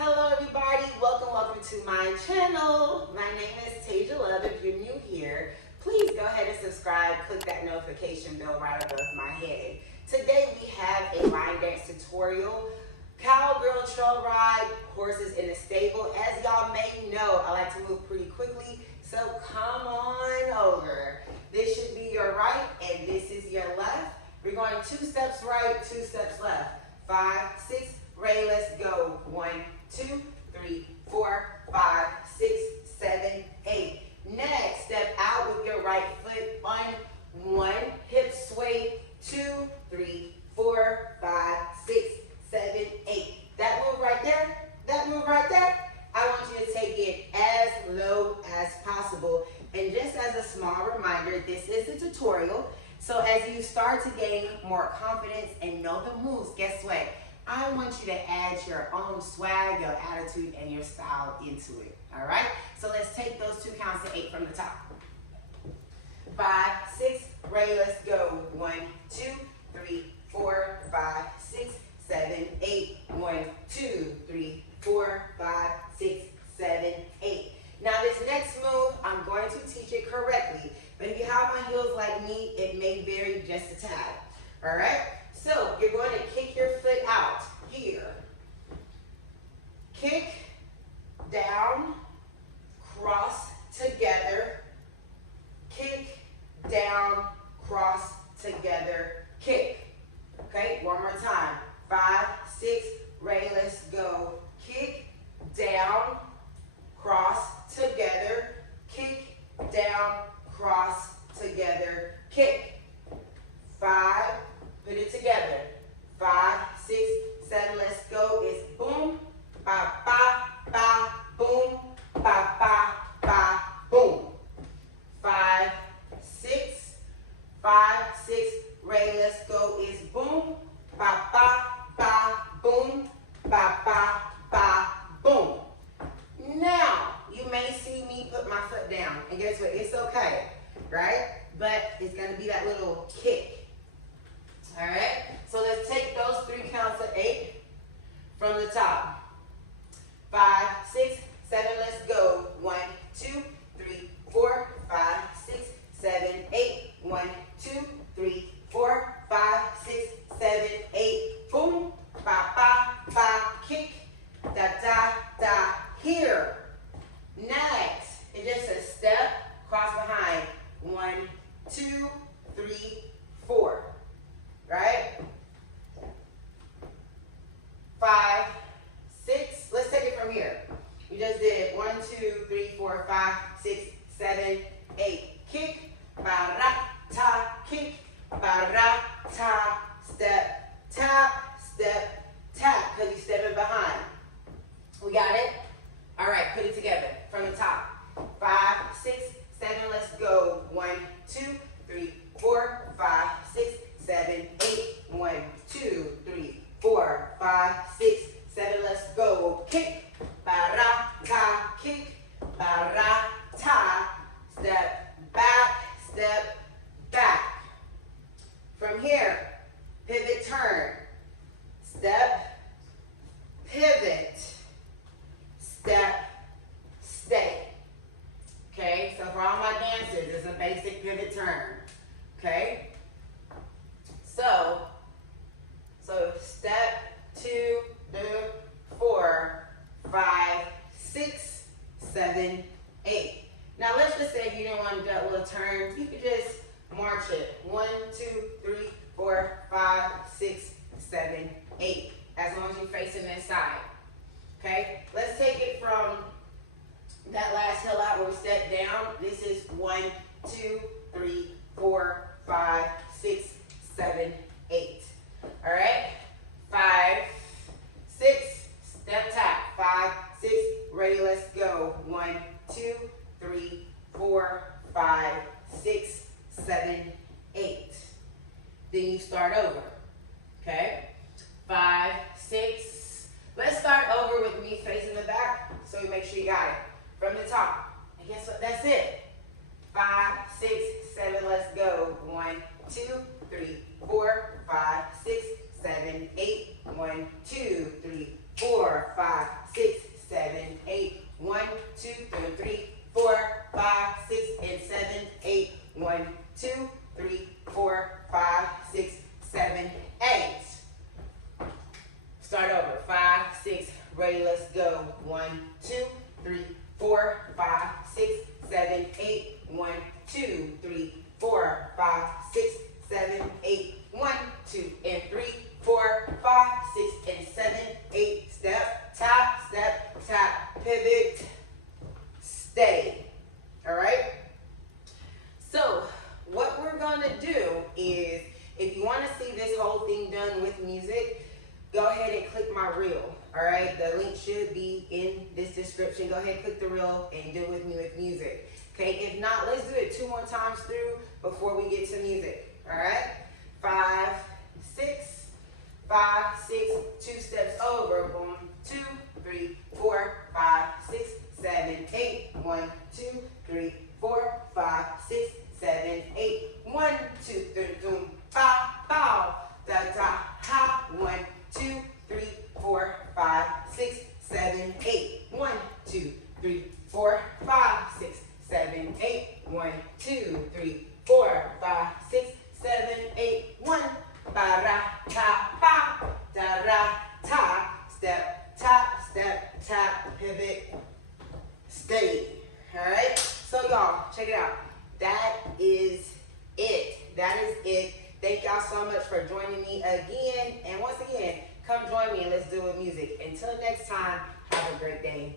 Hello everybody, welcome to my channel. My name is Tasia Love. If you're new here, please go ahead and subscribe, click that notification bell right above my head. Today we have a line dance tutorial, Cowgirl Trailride, horses in the stable. As y'all may know, I like to move pretty quickly, so come on over. This should be your right and this is your left. We're going 2 steps right, 2 steps left. 5, 6, ready, let's go. 1, 2, 3, 4, 5, 6, 7, 8. Next, step out with your right foot on 1, hip sway, 2, 3, 4, 5, 6, 7, 8. That move right there, I want you to take it as low as possible. And just as a small reminder, this is a tutorial. So as you start to gain more confidence and know the moves, guess what? I want you to add your own swag, your attitude, and your style into it, all right? So let's take those 2 counts to 8 from the top. 5, 6, ready, let's go. 1, 2, 3, 4, 5, 6, 7, 8. 1, 2, 3, 4, 5, 6, 7, 8. Now this next move, I'm going to teach it correctly, but if you have my heels like me, it may vary just a tad, all right? So you're going to kick your foot out here. Kick, down, cross together, kick, down, cross together, kick. Okay, one more time. 5, 6, ready, let's go. Kick, down, cross together, kick, down, cross together, kick. 5, put it together. 5, 6, 7, let's go. It's boom, ba, ba, ba, boom, ba, ba, ba, boom. 5, 6, 5, 6, ready, let's go. It's boom, ba, ba, ba, boom, ba, ba, ba, boom. Now, you may see me put my foot down, and guess what? It's okay, right? But it's going to be that little kick. All right? So let's take those 3 counts of 8 from the top. 5, 6, 7, let's go. 1, 2, 3, 4, 5, 6, 7, 8. 1, 2, 3, 4, 5, 6, 7, 8. Boom, ba, ba, ba, kick, da, da, da, here. Next, it's just a step, cross behind. 1, 2, 3, 4. Right? 5, 6. Let's take it from here. We just did 1, 2, 3, 4, 5, 6, 7, 8. Kick, ba-ra-ta, kick, ba-ra-ta, step, tap, because you're stepping behind. We got it? All right, put it together from the top. 5, 6, 7, let's go. 1, 2, 3, 4, 5, 6, 7, 8. 1, 2, 3, 4, 5, 6, 7, let's go. Kick, ba-ra-ta, kick, ba-ra-ta, step back. From here, pivot, turn, step, pivot, step, stay. Okay, so for all my dancers, it's a basic pivot turn. Okay, so step, 2, 4, 5, 6, 7, 8. Now let's just say if you didn't want to do that little turn, you could just march it. 1, 2, 3, 4, 5, 6, 7, 8. As long as you're facing this side. Okay, let's take it from that last hill out where we step down. This is 1, 2, 3, 4, 5, 6, 7, 8. All right, 5, 6, step tap. 5, 6, ready, let's go. 1, 2, 3, 4, 5, 6, 7, 8. Then you start over. Okay, 5, 6. Let's start over with me facing the back, so we make sure you got it from the top. And guess what? That's it. 5, 6, 7. Let's go. 1, 2, 3, 4, 5, 6, 7, 8. 1, 2, 3, 4, 5, 6, 7, 8. 1, 2, 3, 4, 5, 6, and 7, 8. 1, 2, 3, 4, 5, 6, 7, 8. Start over. 5, 6. Ready, let's go. 1, 2, 3, 4, 5, 6, 7, 8. 1, 2, 3, 4, 5, 6, 7, 8. 1, 2, and 3, 4, 5, 6, and 7, 8. Step, tap, pivot, stay. All right? So what we're going to do is, if you want to see this whole thing done with music, go ahead and click my reel. All right? The link should be in this description. Go ahead and click the reel and do it with me with music. Okay? If not, let's do it 2 more times through before we get to music. All right? 5, 6, 5, 6, 2 steps over. 1, 2, 3, 4, 5, 6, 7, 8. 1, 2, 3, 4, 5, 6, 7, 8. 1, 2, 3, boom, bow, bow, da da ha. 1, 2, 3, 4, 5, 6, 7, 8. 1, 2, 3, 4, 5, 6, 7, 8. 1, 2, 3, 4, 5, 6, 7, 8. 1, ba ra ta ba da ra ta. Step, tap, pivot, stay. All right. So y'all, check it out. That is it. That is it. Thank y'all so much for joining me again. And once again, come join me and let's do it with music. Until next time, have a great day.